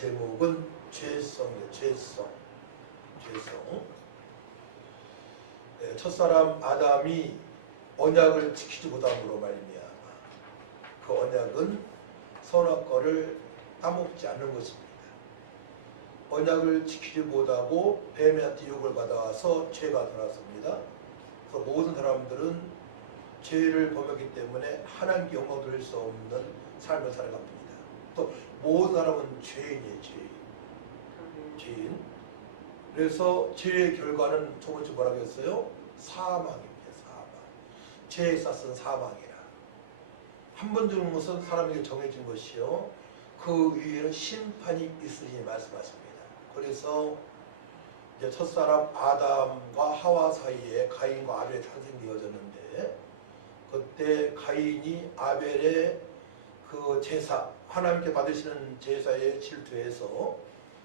제목은 죄성이에요. 죄성. 첫사람 아담이 언약을 지키지 못함으로 말미암아 그 언약은 선악과를 따먹지 않는 것입니다. 언약을 지키지 못하고 뱀한테 유혹을 받아와서 죄가 들어왔습니다. 그래서 모든 사람들은 죄를 범했기 때문에 하나님께 영광 돌릴 수 없는 삶을 살아갑니다. 또 모든 사람은 죄인이에요. 죄인. 그래서 죄의 결과는 첫 번째 뭐라고 했어요? 사망입니다. 사망. 죄의 쌌은 사망이라. 한 번 죽는 것은 사람에게 정해진 것이요 그 위에는 심판이 있으니 말씀하십니다. 그래서 이제 첫사람 아담과 하와 사이에 가인과 아벨이 탄생되어졌는데 그때 가인이 아벨의 그 제사 하나님께 받으시는 제사에 질투해서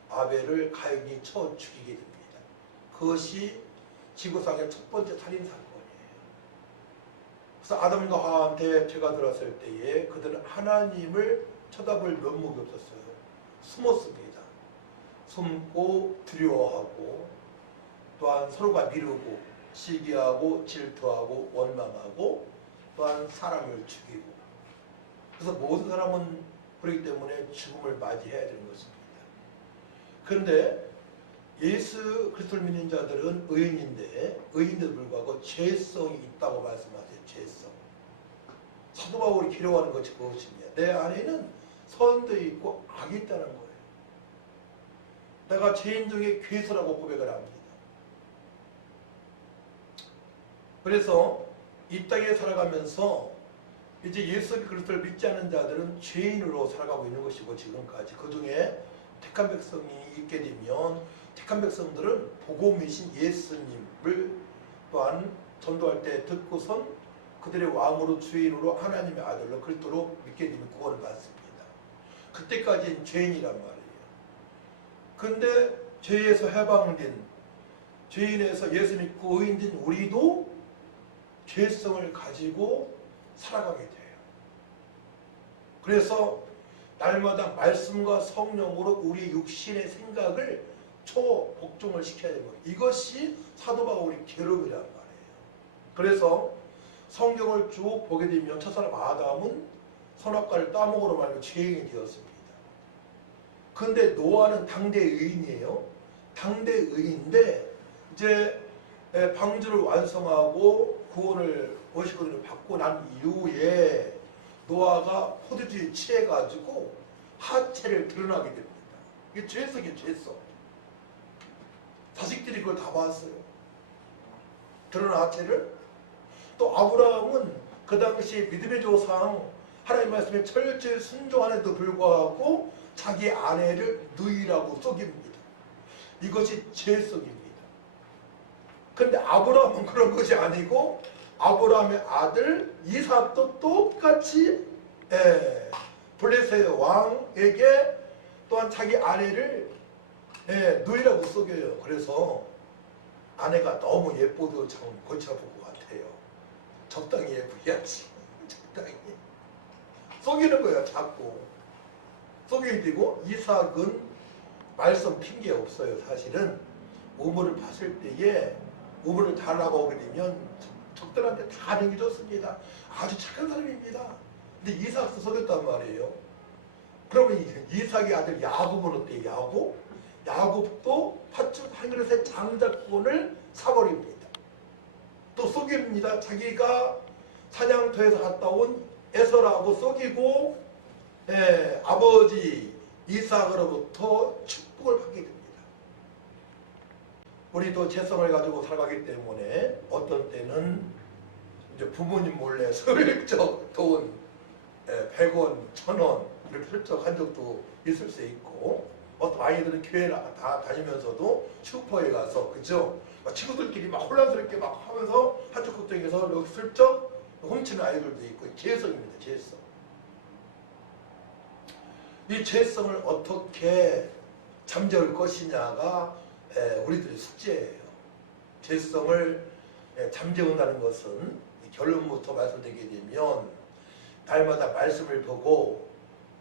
아벨을 가인이 쳐 죽이게 됩니다. 그것이 지구상의 첫 번째 살인 사건이에요. 그래서 아담과 하와한테 죄가 들어왔을 때에 그들은 하나님을 쳐다볼 면목이 없었어요. 숨었습니다. 숨고 두려워하고 또한 서로가 미루고 시기하고 질투하고 원망하고 또한 사람을 죽이고 그래서 모든 사람은 그렇기 때문에 죽음을 맞이해야 되는 것입니다. 그런데 예수 그리스도를 믿는 자들은 의인인데도 불구하고 죄성이 있다고 말씀하세요. 죄성. 사도 바울이 기록하는 것이 그것입니다. 내 안에는 선도 있고 악이 있다는 거예요. 내가 죄인 중에 괴수라고 고백을 합니다. 그래서 이 땅에 살아가면서 이제 예수 그리스도를 믿지 않는 자들은 죄인으로 살아가고 있는 것이고 지금까지 그 중에 택한 백성이 있게 되면 택한 백성들은 복음이신 예수님을 또한 전도할 때 듣고선 그들의 왕으로 주인으로 하나님의 아들로 그리스도로 믿게 되면 구원을 받습니다. 그때까지는 죄인이란 말이에요. 근데 죄에서 해방된 죄인에서 예수 믿고 의인된 우리도 죄성을 가지고 살아가게 돼요. 그래서 날마다 말씀과 성령으로 우리 육신의 생각을 초복종을 시켜야 되는 거예요. 이것이 사도 바울의 괴로움이란 말이에요. 그래서 성경을 쭉 보게 되면 첫사람 아담은 선악과를 따먹으로 말고 죄인이 되었습니다. 그런데 노아는 당대 의인이에요. 당대 의인인데 이제 방주를 완성하고 구원을 원시권을 받고 난 이후에 노아가 포도주에 취해가지고 하체를 드러나게 됩니다. 이게 죄성이에요. 죄성. 자식들이 그걸 다 봤어요. 드러난 하체를. 또 아브라함은 그 당시 믿음의 조상 하나님 말씀에 철저히 순종하는데도 불구하고 자기 아내를 누이라고 속입니다. 이것이 죄성입니다. 그런데 아브라함은 그런 것이 아니고 아브라함의 아들 이삭도 똑같이 블레셋의 왕에게 또한 자기 아내를 누이라고 속여요. 그래서 아내가 너무 예뻐도 참 골치 아플 것 같아요. 적당히 예쁘야지. 적당히 속이는 거예요. 자꾸 속이게 되고 이삭은 말썽 핑계 없어요. 사실은 우물을 봤을 때에 우물을 달라고 오게 되면 적들한테 다 넘겨줬습니다. 아주 착한 사람입니다. 근데 이삭도 속였단 말이에요. 그러면 이삭의 아들 야곱은 어때요? 야곱도 팥죽 한 그릇의 장자권을 사버립니다. 또 속입니다. 자기가 사냥터에서 갔다 온 에서라고 속이고 아버지 이삭으로부터 축복을 받게 됩니다. 우리도 죄성을 가지고 살아가기 때문에 어떤 때는 이제 부모님 몰래 슬쩍 돈 100원, 1000원 이렇게 슬쩍 한 적도 있을 수 있고 어떤 아이들은 교회 다 다니면서도 슈퍼에 가서 그죠? 친구들끼리 막 혼란스럽게 막 하면서 한쪽 걱정해서 이렇게 슬쩍 훔치는 아이들도 있고 죄성입니다. 죄성. 이 죄성을 어떻게 잠재울 것이냐가 우리들의 숙제예요. 죄성을 잠재운다는 것은 결론부터 말씀드리게 되면 날마다 말씀을 보고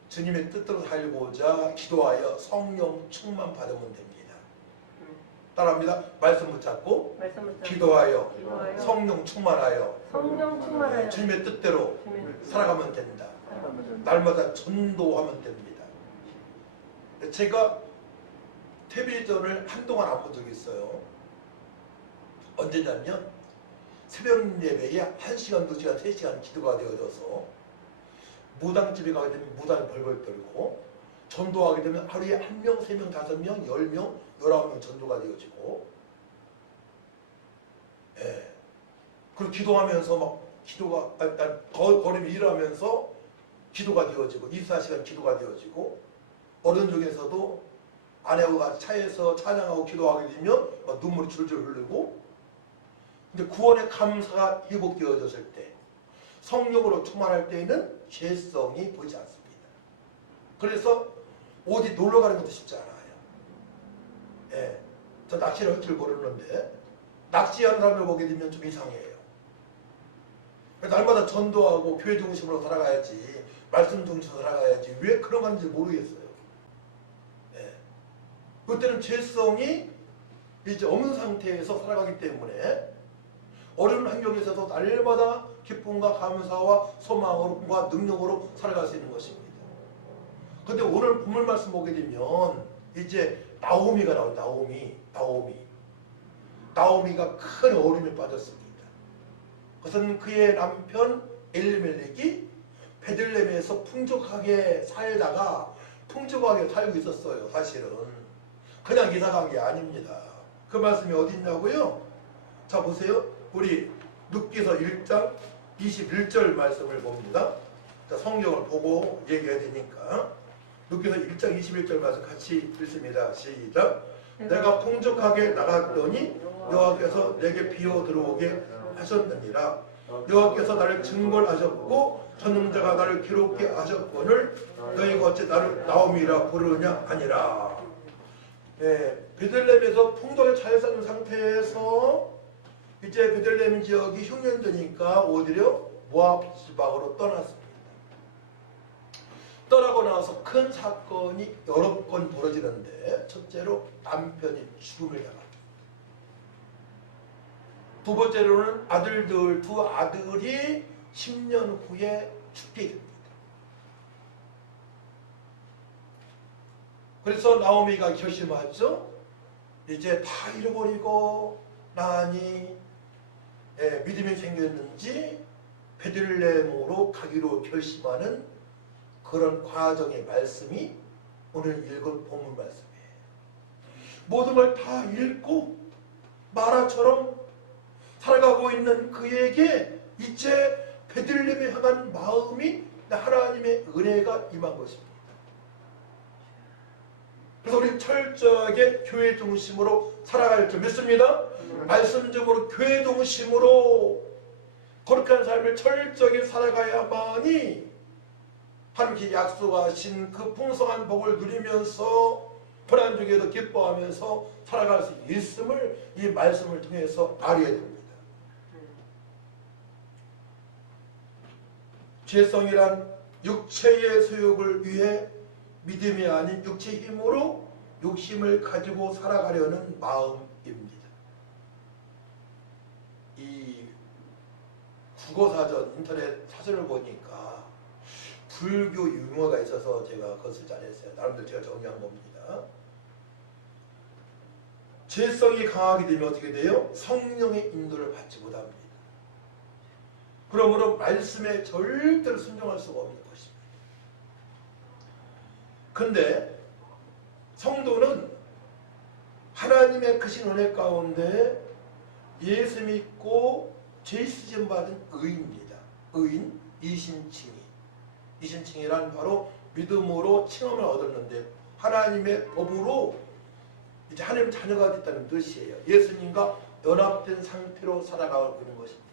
주님의 뜻대로 살고자 기도하여 성령 충만 받으면 됩니다. 따라합니다. 말씀 붙잡고 기도하여 성령 충만하여 주님의 뜻대로 살아가면 된다. 날마다 전도하면 됩니다. 제가 텔레비전을 한동안 안 본 적이 있어요. 언제냐면 새벽 예배에 1시간, 2시간, 3시간 기도가 되어져서 무당집에 가게 되면 무당이 벌벌 떨고 전도하게 되면 하루에 1명, 3명, 5명, 10명, 19명 전도가 되어지고 예. 그리고 기도하면서 막 기도가 걸음이 일하면서 기도가 되어지고 24시간 기도가 되어지고 어른 중에서도 아내하고 같이 차에서 찬양하고 기도하게 되면 막 눈물이 줄줄 흐르고 근데 구원의 감사가 회복되어졌을 때 성령으로 충만할 때에는 죄성이 보이지 않습니다. 그래서 어디 놀러 가는 것도 쉽지 않아요. 예. 저 낚시를 할 줄 모르는데 낚시하는 사람을 보게 되면 좀 이상해요. 날마다 전도하고 교회 중심으로 살아가야지 말씀 중심으로 살아가야지 왜 그런 건지 모르겠어요. 예. 그때는 죄성이 이제 없는 상태에서 살아가기 때문에 어려운 환경에서도 날마다 기쁨과 감사와 소망과 능력으로 살아갈 수 있는 것입니다. 근데 오늘 본문 말씀 보게 되면 이제 나오미가 나와요. 나오미가 큰 어려움에 빠졌습니다. 그것은 그의 남편 엘리멜렉이 베들레헴에서 풍족하게 살다가 풍족하게 살고 있었어요. 사실은 그냥 이사간 게 아닙니다. 그 말씀이 어디 있냐고요? 자 보세요. 우리 룻기서 1장 21절 말씀을 봅니다. 자, 성경을 보고 얘기해야 되니까 룻기서 1장 21절 말씀 같이 읽습니다. 시작. 내가 풍족하게 나갔더니 여호와께서 내게 비어 들어오게 하셨느니라. 여호와께서 나를 증벌하셨고 전능자가 나를 기롭게 하셨거늘 너희가 어찌 나를 나오미라 부르냐 하니라. 예, 베들레헴에서 풍족에 잘 사는 상태에서 이제 베들레헴 지역이 흉년되니까 어디로? 모압 지방으로 떠났습니다. 떠나고 나서 큰 사건이 여러 건 벌어지는데 첫째로 남편이 죽음을 당합니다. 두 번째로는 두 아들이 10년 후에 죽게 됩니다. 그래서 나오미가 결심하죠. 이제 다 잃어버리고 나니 믿음이 생겼는지 베들레헴으로 가기로 결심하는 그런 과정의 말씀이 오늘 읽은 본문 말씀이에요. 모든 걸 다 읽고 마라처럼 살아가고 있는 그에게 이제 베들레헴에 향한 마음이 하나님의 은혜가 임한 것입니다. 그래서 우리 철저하게 교회 중심으로 살아갈 줄 믿습니다. 말씀적으로 교회 중심으로 거룩한 삶을 철저하게 살아가야만이 하나님께 약속하신 그 풍성한 복을 누리면서 불안 중에도 기뻐하면서 살아갈 수 있음을 이 말씀을 통해서 알아야 됩니다. 죄성이란 육체의 소욕을 위해 믿음이 아닌 육체의 힘으로 욕심을 가지고 살아가려는 마음입니다. 이 국어사전 인터넷 사전을 보니까 불교 유머가 있어서 제가 그것을 잘했어요. 나름대로 제가 정리한 겁니다. 죄성이 강하게 되면 어떻게 돼요? 성령의 인도를 받지 못합니다. 그러므로 말씀에 절대로 순종할 수가 없는 것입니다. 근데 성도는 하나님의 크신 은혜 가운데 예수 믿고 죄 쓰심 받은 의인입니다. 의인, 이신칭의. 이신칭의란 바로 믿음으로 칭함을 얻었는데 하나님의 법으로 이제 하나님 자녀가 됐다는 뜻이에요. 예수님과 연합된 상태로 살아가고 있는 것입니다.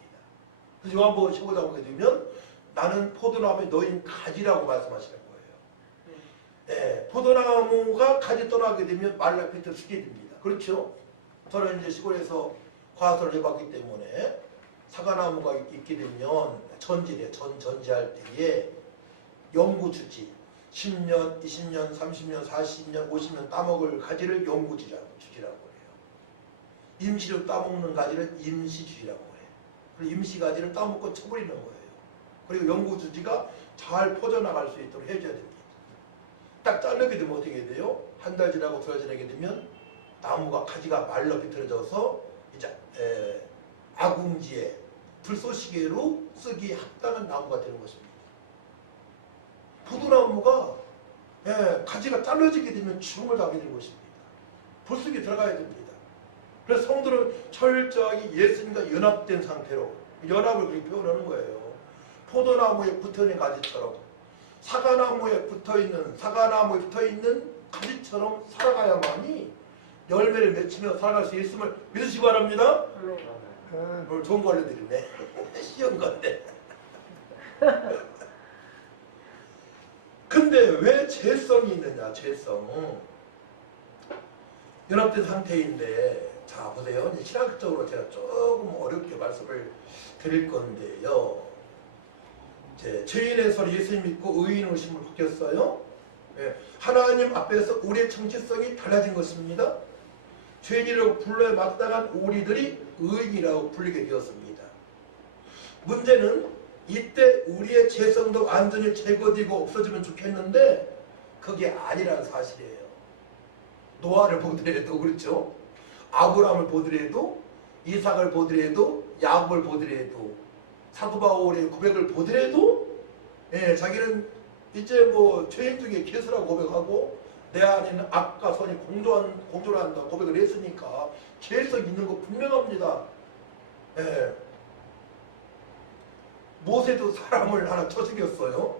그래서 요한복음 15장 보게 되면 나는 포도나무의 너희는 가지라고 말씀하시는 거예요. 네, 포도나무가 가지 떠나게 되면 말라 빛을 쓰게 됩니다. 그렇죠? 저는 이제 시골에서 과서를 해봤기 때문에 사과나무가 있게 되면 전지할 때에 영구주지 10년, 20년, 30년, 40년, 50년 따먹을 가지를 영구주의라고 해요. 임시로 따먹는 가지를 임시주의라고 해요. 그리고 임시가지를 따먹고 쳐버리는 거예요. 그리고 영구주의가 잘 퍼져나갈 수 있도록 해줘야 됩니다. 딱 자르게 되면 어떻게 돼요? 한 달 지나고 두 달 지나게 되면 나무가 가지가 말라 비틀어져서 이제 아궁지에 불쏘시개로 쓰기에 합당한 나무가 되는 것입니다. 부두나무가 가지가 잘라지게 되면 죽음을 당하게 되는 것입니다. 불속에 들어가야 됩니다. 그래서 성도는 철저하게 예수님과 연합된 상태로 연합을 그렇게 표현하는 거예요. 포도나무에 붙어있는 가지처럼 사과나무에 붙어있는 가지처럼 살아가야만이 열매를 맺히며 살아갈 수 있음을 믿으시기 바랍니다. 오늘 좋은 거 알려드리네. 쉬운 건데. 근데 왜 죄성이 있느냐? 죄성. 연합된 상태인데, 자 보세요. 이제 신학적으로 제가 조금 어렵게 말씀을 드릴 건데요. 이제 죄인에서 예수님 믿고 의인으로 심을 바뀌었어요. 하나님 앞에서 우리의 정체성이 달라진 것입니다. 죄인이라고 불러야 마땅한 우리들이 의인이라고 불리게 되었습니다. 문제는 이때 우리의 죄성도 완전히 제거되고 없어지면 좋겠는데 그게 아니라는 사실이에요. 노아를 보더라도 그렇죠. 아브라함을 보더라도 이삭을 보더라도 야곱을 보더라도 사도 바울의 고백을 보더라도 자기는 이제 뭐 죄인 중에 괴수라고 고백하고 내 안에는 악과 선이 공존한다 고백을 했으니까 죄성 있는 거 분명합니다. 모세도 사람을 하나 쳐죽였어요.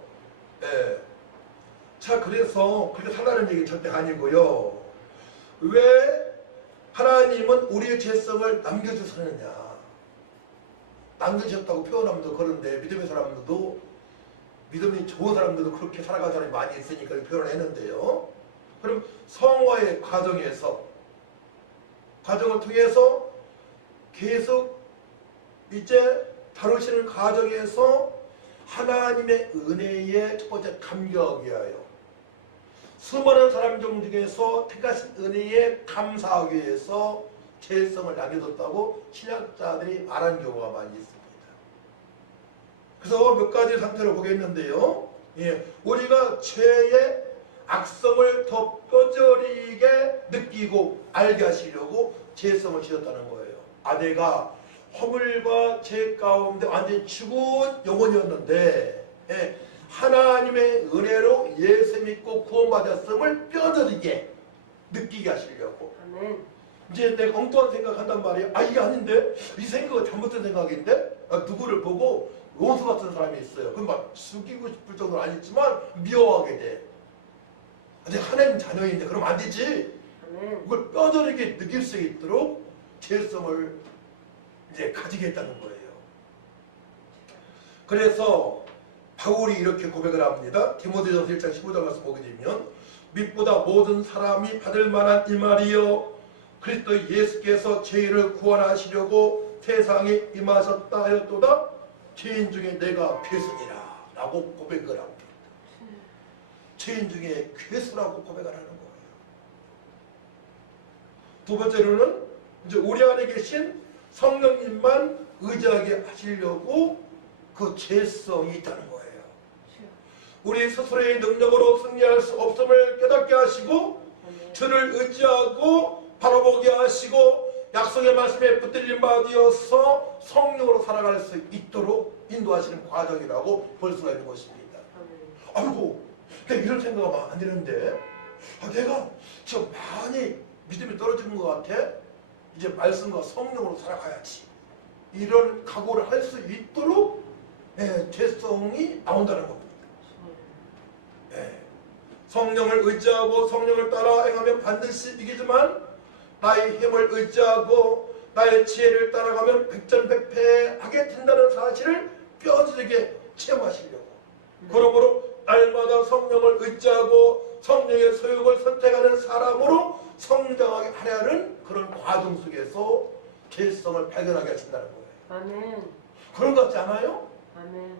자, 그래서 그렇게 살라는 얘기 절대 아니고요. 왜 하나님은 우리의 죄성을 남겨주셨느냐? 남겨주셨다고 표현하면 더 그런데 믿음의 사람들도 믿음이 좋은 사람들도 그렇게 살아가는 사람이 많이 있으니까 표현을 했는데요. 그럼 성화의 과정을 통해서 계속 이제 다루시는 과정에서 하나님의 은혜에 첫 번째 감격하기 위하여 수많은 사람 중에서 택하신 은혜에 감사하기 위해서 죄성을 남겨뒀다고 신학자들이 말한 경우가 많이 있습니다. 그래서 몇 가지 상태로 보겠는데요. 우리가 죄의 악성을 더 뼈저리게 느끼고 알게 하시려고 죄성을 지었다는 거예요. 내가 허물과 죄 가운데 완전히 죽은 영혼이었는데 하나님의 은혜로 예수 믿고 구원받았음을 뼈저리게 느끼게 하시려고. 아멘. 이제 내가 엉뚱한 생각한단 말이에요. 이게 아닌데? 이 생각은 잘못된 생각인데? 누구를 보고 원수 같은 사람이 있어요. 그럼 막 죽이고 싶을 정도는 아니지만 미워하게 돼. 내가 하나님 자녀인데 그럼 안 되지. 아멘. 그걸 뼈저리게 느낄 수 있도록 죄성을 이제 가지게 했다는 거예요. 그래서 바울이 이렇게 고백을 합니다. 디모데전서 1장 15절 말씀 보게 되면 빛보다 모든 사람이 받을 만한 이 말이요 그리스도 예수께서 죄인을 구원하시려고 세상에 임하셨다 하였도다. 죄인 중에 내가 괴수니라 라고 고백을 합니다. 죄인 중에 괴수라고 고백을 하는 거예요. 두 번째로는 이제 우리 안에 계신 성령님만 의지하게 하시려고 그 죄성이 있다는 거예요. 우리 스스로의 능력으로 승리할 수 없음을 깨닫게 하시고 주를 의지하고 바라보게 하시고 약속의 말씀에 붙들린 바 되어서 성령으로 살아갈 수 있도록 인도하시는 과정이라고 볼 수가 있는 것입니다. 아이고 내가 이런 생각하면 안 되는데 내가 지금 많이 믿음이 떨어지는 것 같아. 이제 말씀과 성령으로 살아가야지. 이런 각오를 할 수 있도록 죄성이 나온다는 겁니다. 성령을 의지하고 성령을 따라 행하면 반드시 이기지만 나의 힘을 의지하고 나의 지혜를 따라가면 백전백패하게 된다는 사실을 뼈저리게 체험하시려고. 그러므로 날마다 성령을 의지하고 성령의 소욕을 선택하는 사람으로 성장하게 하려는 그런 과정 속에서 죄성을 발견하게 하신다는 거예요. 아멘. 그런 것 같지 않아요? 아멘.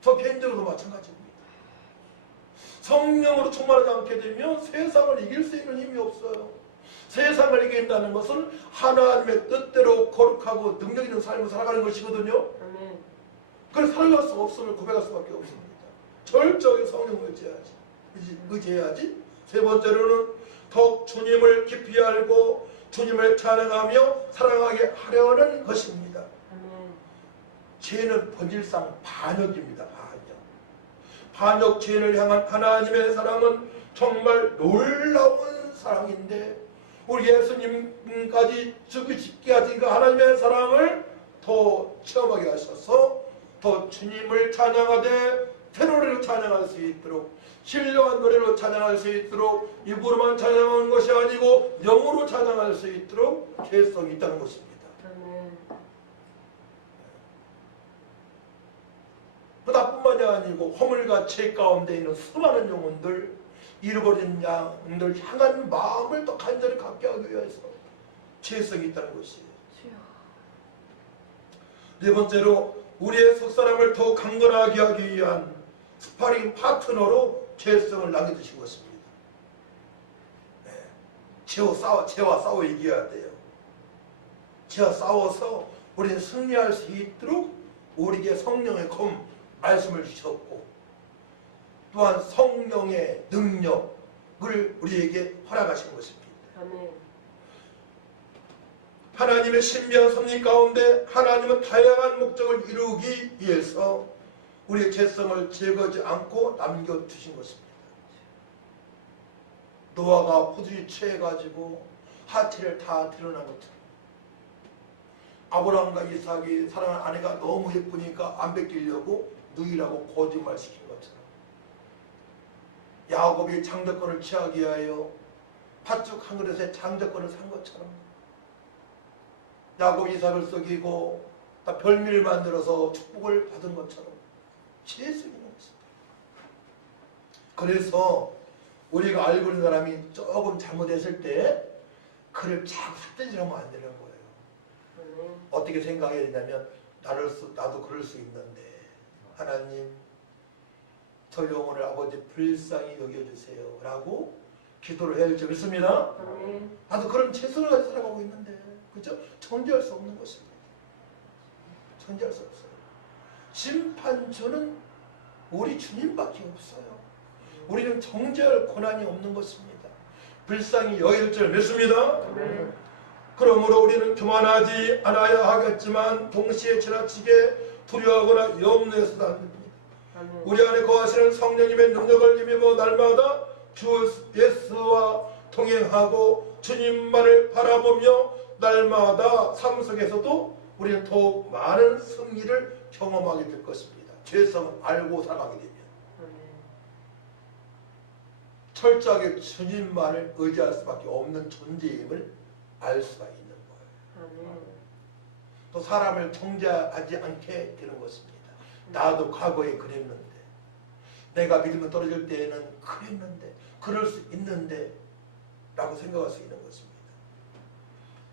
저 개인적으로도 마찬가지입니다. 성령으로 충만하지 않게 되면 세상을 이길 수 있는 힘이 없어요. 세상을 이긴다는 것은 하나님의 뜻대로 거룩하고 능력 있는 삶을 살아가는 것이거든요. 그래서 살아갈 수 없음을 고백할 수밖에 없습니다. 철저하게 성령을 의지해야지. 세 번째로는 더욱 주님을 깊이 알고 주님을 찬양하며 사랑하게 하려는 것입니다. 죄는 본질상 반역입니다. 반역 죄를 향한 하나님의 사랑은 정말 놀라운 사랑인데 우리 예수님까지 죽으시게 하신 그 하나님의 사랑을 더 체험하게 하셔서 더 주님을 찬양하되 테너리로 찬양할 수 있도록 신령한 노래로 찬양할 수 있도록 입으로만 찬양하는 것이 아니고 영으로 찬양할 수 있도록 계획성이 있다는 것입니다. 나뿐만이 아니고 허물과 죄 가운데 있는 수많은 영혼들, 잃어버린 양들 향한 마음을 더 간절히 갖게 하기 위해서 죄성이 있다는 것이에요. 네 번째로 우리의 속사람을 더욱 강건하게 하기 위한 스파링 파트너로 죄성을 남겨두신 것입니다. 네. 죄와 싸워 이겨야 돼요. 죄와 싸워서 우리는 승리할 수 있도록 우리에게 성령의 검 말씀을 주셨고 또한 성령의 능력을 우리에게 허락하신 것입니다. 아멘. 하나님의 신비한 섭리 가운데 하나님은 다양한 목적을 이루기 위해서 우리의 죄성을 제거하지 않고 남겨두신 것입니다. 노아가 호주에 취해가지고 하체를 다 드러난 것처럼 아브라함과 이삭이 사랑하는 아내가 너무 예쁘니까 안 뺏기려고 누이라고 거짓말 시킨 것처럼 야곱이 장자권을 취하기 위하여 팥죽 한 그릇에 장자권을 산 것처럼 야곱이 이삭을 속이고 별미를 만들어서 축복을 받은 것처럼 죄성이 있는 것입니다. 그래서 우리가 알고 있는 사람이 조금 잘못했을 때 그를 자꾸 삿대질하면 안 되는 거예요. 어떻게 생각해야 되냐면 나도 그럴 수 있는데 하나님 저 영혼을 아버지 불쌍히 여겨주세요 라고 기도를 해야 될 줄 믿습니다. 나도 그런 최선을 가지고 살아가고 있는데 그죠? 정죄할 수 없는 것입니다. 정죄할 수 없어요. 심판주는 우리 주님밖에 없어요. 우리는 정죄할 권한이 없는 것입니다. 불쌍히 여길 줄 믿습니다. 그러므로 우리는 교만하지 않아야 하겠지만 동시에 지나치게 두려워하거나 염려해서도 안 됩니다. 우리 안에 거하시는 성령님의 능력을 힘입어 날마다 주 예수와 동행하고 주님만을 바라보며 날마다 삶 속에서도 우리는 더욱 많은 승리를 경험하게 될 것입니다. 죄성을 알고 살아가게 되면 철저하게 주님만을 의지할 수밖에 없는 존재임을 알 수가 있는 거예요. 또 사람을 정죄하지 않게 되는 것입니다. 나도 과거에 그랬는데 내가 믿음을 떨어질 때에는 그랬는데 그럴 수 있는데 라고 생각할 수 있는 것입니다.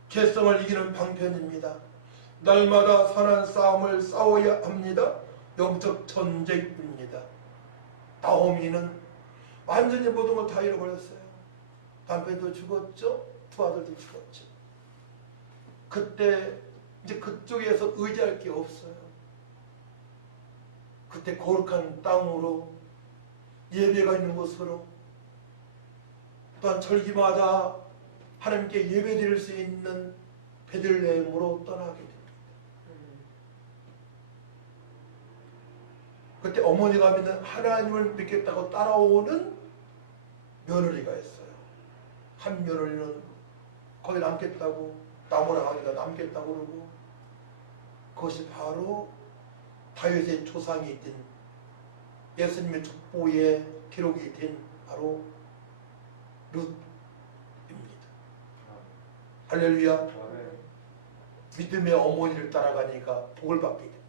죄성을 이기는 방편입니다. 날마다 선한 싸움을 싸워야 합니다. 영적 전쟁입니다. 나오미는 완전히 모든 걸 다 잃어버렸어요. 남편도 죽었죠. 두 아들도 죽었죠. 그때 이제 그쪽에서 의지할 게 없어요. 그때 거룩한 땅으로 예배가 있는 곳으로 또한 절기마다 하나님께 예배드릴 수 있는 베들레헴으로 떠나게 됩니다. 그때 어머니가 믿는 하나님을 믿겠다고 따라오는 며느리가 있어요. 한 며느리는 거기 남겠다고 나무라 가기가 남겠다고 그러고 그것이 바로 다윗의 조상이 된 예수님의 족보에 기록이 된 바로 룻입니다. 할렐루야. 믿음의 어머니를 따라가니까 복을 받게 됩니다.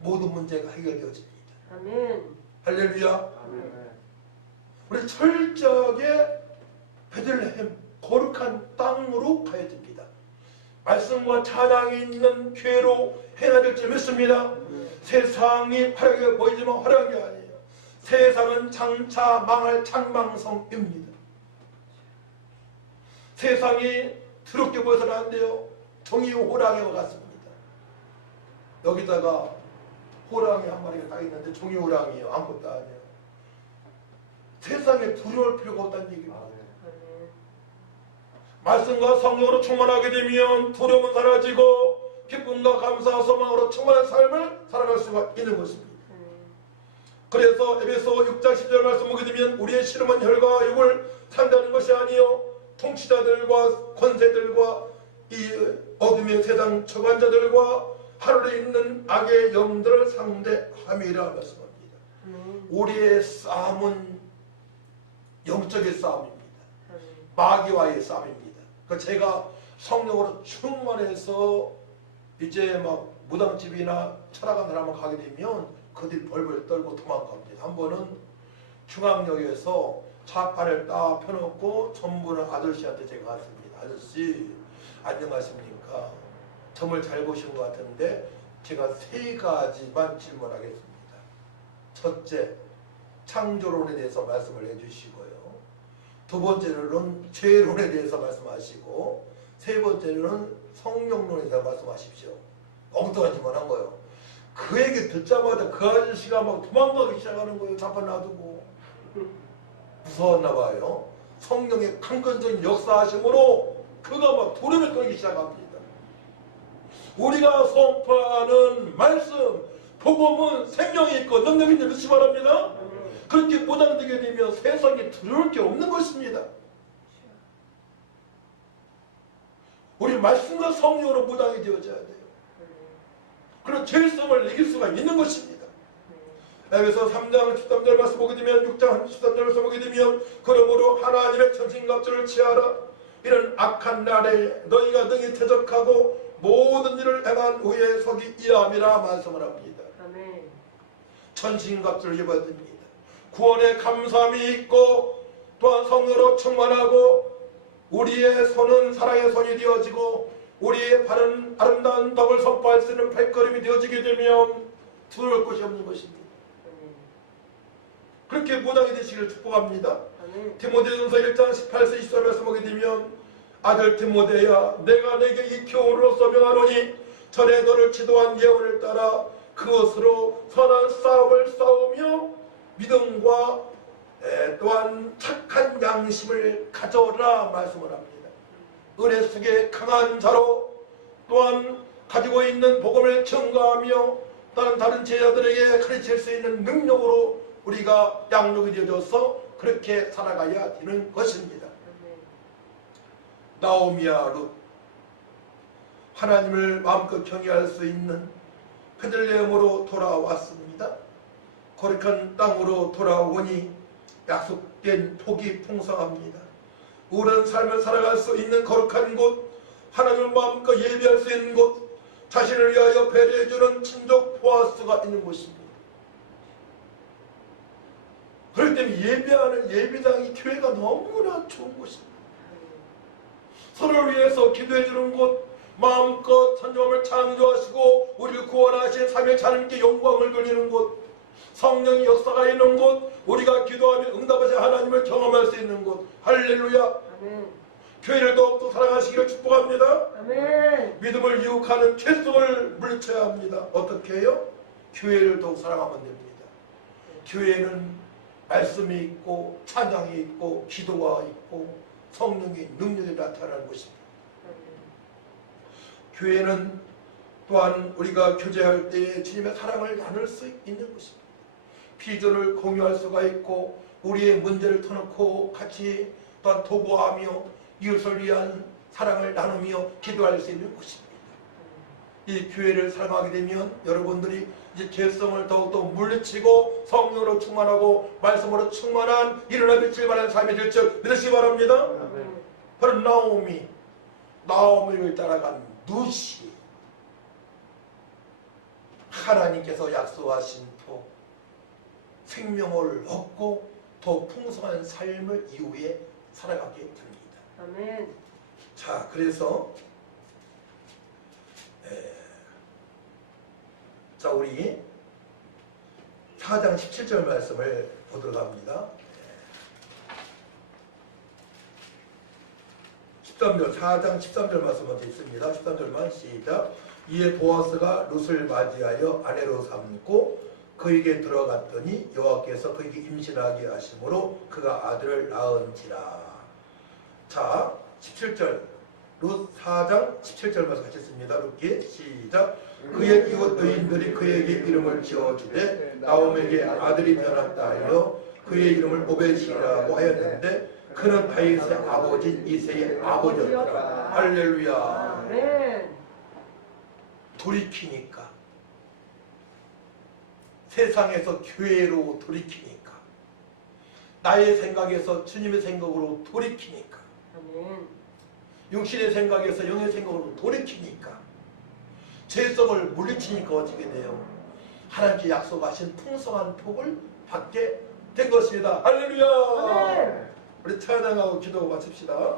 모든 문제가 해결되어집니다. 아멘. 할렐루야. 아멘. 우리 철저하게 베들레헴 거룩한 땅으로 가야 됩니다. 말씀과 찬양이 있는 교회로 행해야 될 줄 믿습니다. 세상이 화려하게 보이지만 화려한 게 아니에요. 세상은 장차 망할 장망성입니다. 세상이 더럽게 보여서는 안 돼요. 종이 호랑이와 같습니다. 여기다가 호랑이 한 마리가 딱 있는데 종이 호랑이에요. 아무것도 아니에요. 세상에 두려울 필요가 없다는 얘기입니다. 말씀과 성령으로 충만하게 되면 두려움은 사라지고 기쁨과 감사와 소망으로 충만한 삶을 살아갈 수가 있는 것입니다. 그래서 에베소 6장 10절 말씀 보게 되면 우리의 씨름은 혈과 육을 상대하는 것이 아니요 통치자들과 권세들과 이 어둠의 세상 처관자들과 하늘에 있는 악의 영들을 상대함이라 말씀합니다. 우리의 싸움은 영적인 싸움입니다. 마귀와의 싸움입니다. 제가 성령으로 충만해서 이제 막 무당집이나 철학원 사람을 가게 되면 그들이 벌벌 떨고 도망갑니다. 한 번은 중앙역에서 차판을 딱 펴놓고 전부는 아저씨한테 제가 갔습니다. 아저씨 안녕하십니까? 점을 잘 보신 것 같은데 제가 3가지만 질문하겠습니다. 첫째, 창조론에 대해서 말씀을 해주시고요. 두 번째로는 죄론에 대해서 말씀하시고 세 번째로는 성령론에 대해서 말씀하십시오. 엉뚱한 질문 한 거예요. 그 얘기 듣자마자 그 아저씨가 막 도망가기 시작하는 거예요. 자판 놔두고. 무서웠나 봐요. 성령의 강건적인 역사하심으로 그가 막 두려움에 떨기 시작합니다. 우리가 선포하는 말씀, 복음은 생명이 있고 능력이 있는 믿으시 바랍니다. 그렇게 무당되게 되면 세상에 두려울 게 없는 것입니다. 우리 말씀과 성령으로 무당이 되어져야 돼요. 그런 죄성을 이길 수가 있는 것입니다. 에베소 3장 13절 말씀 보게 되면 6장 13절 말씀 보게 되면 그러므로 하나님의 천신갑주를 취하라. 이런 악한 날에 너희가 능히 대적하고 모든 일을 행한 후에 서기 이함이라 말씀을 합니다. 천신갑주를 입어야 됩니다. 구원의 감사함이 있고 또한 성령으로 충만하고 우리의 손은 사랑의 손이 되어지고 우리의 발은 아름다운 덕을 선포할 수 있는 발걸음이 되어지게 되면 두려울 것이 없는 것입니다. 그렇게 무당이 되시기를 축복합니다. 디모데전서 1장 18절 24절 말씀 보게 되면 아들 디모데야 내가 내게 이 교훈으로서 명하노니 전에 너를 지도한 예언을 따라 그것으로 선한 싸움을 싸우며 믿음과 또한 착한 양심을 가져라 말씀을 합니다. 은혜 속에 강한 자로 또한 가지고 있는 복음을 증거하며 또한 다른 제자들에게 가르칠 수 있는 능력으로 우리가 양육이 되어져서 그렇게 살아가야 되는 것입니다. 나오미와 룻, 하나님을 마음껏 경외할 수 있는 베들레헴으로 돌아왔습니다. 거룩한 땅으로 돌아오니 약속된 복이 풍성합니다. 우울한 삶을 살아갈 수 있는 거룩한 곳, 하나님을 마음껏 예배할 수 있는 곳, 자신을 위하여 배려해주는 친족 보아스가 있는 곳입니다. 그럴 때는 예배하는 예배당이 교회가 너무나 좋은 곳입니다. 서로를 위해서 기도해주는 곳, 마음껏 선정함을 창조하시고 우리를 구원하신 삼위일체 하나님께 영광을 돌리는 곳, 성령의 역사가 있는 곳, 우리가 기도하며 응답하신 하나님을 경험할 수 있는 곳. 할렐루야. 아멘. 교회를 더욱더 사랑하시기를 축복합니다. 아멘. 믿음을 유혹하는 죄성을 물리쳐야 합니다. 어떻게 해요? 교회를 더욱 사랑하면 됩니다. 교회는 말씀이 있고 찬양이 있고 기도가 있고 성령의 능력이 나타나는 곳입니다. 교회는 또한 우리가 교제할 때에 주님의 사랑을 나눌 수 있는 곳입니다. 비전을 공유할 수가 있고 우리의 문제를 터놓고 같이 또한 도구하며 이웃을 위한 사랑을 나누며 기도할 수 있는 곳입니다. 이 교회를 사랑하게 되면 여러분들이 이제 죄성을 더욱더 물리치고 성령으로 충만하고 말씀으로 충만한 일어나 빛을 발하는 삶이 될 줄 믿으시기 바랍니다. 바로 나오미를 따라간 룻이 하나님께서 약속하신 또 생명을 얻고 더 풍성한 삶을 이후에 살아가게 됩니다. 아멘. 자, 그래서 자, 우리 4장 17절 말씀을 보도록 합니다. 13절, 4장 13절 말씀 먼저 있습니다. 13절만 시작. 이에 보아스가 룻을 맞이하여 아내로 삼고 그에게 들어갔더니 여호와께서 그에게 임신하게 하심으로 그가 아들을 낳은지라. 자, 17절 룻 4장 17절 말씀 같이 씁니다. 룻기 시작. 그의 이웃 의인들이 그에게 이름을 지어주되 나옴에게 아들이 태어났다 하여 그의 이름을 오벳이라고 하였는데 그는 다윗의 아버지 이새의 아버지였더라. 할렐루야. 아멘. 돌이키니까, 세상에서 교회로 돌이키니까, 나의 생각에서 주님의 생각으로 돌이키니까, 아멘. 육신의 생각에서 영의 생각으로 돌이키니까, 죄성을 물리치니까 어떻게 돼요? 하나님께 약속하신 풍성한 복을 받게 된 것입니다. 할렐루야. 아멘. 우리 찬양하고 기도하고 마칩시다.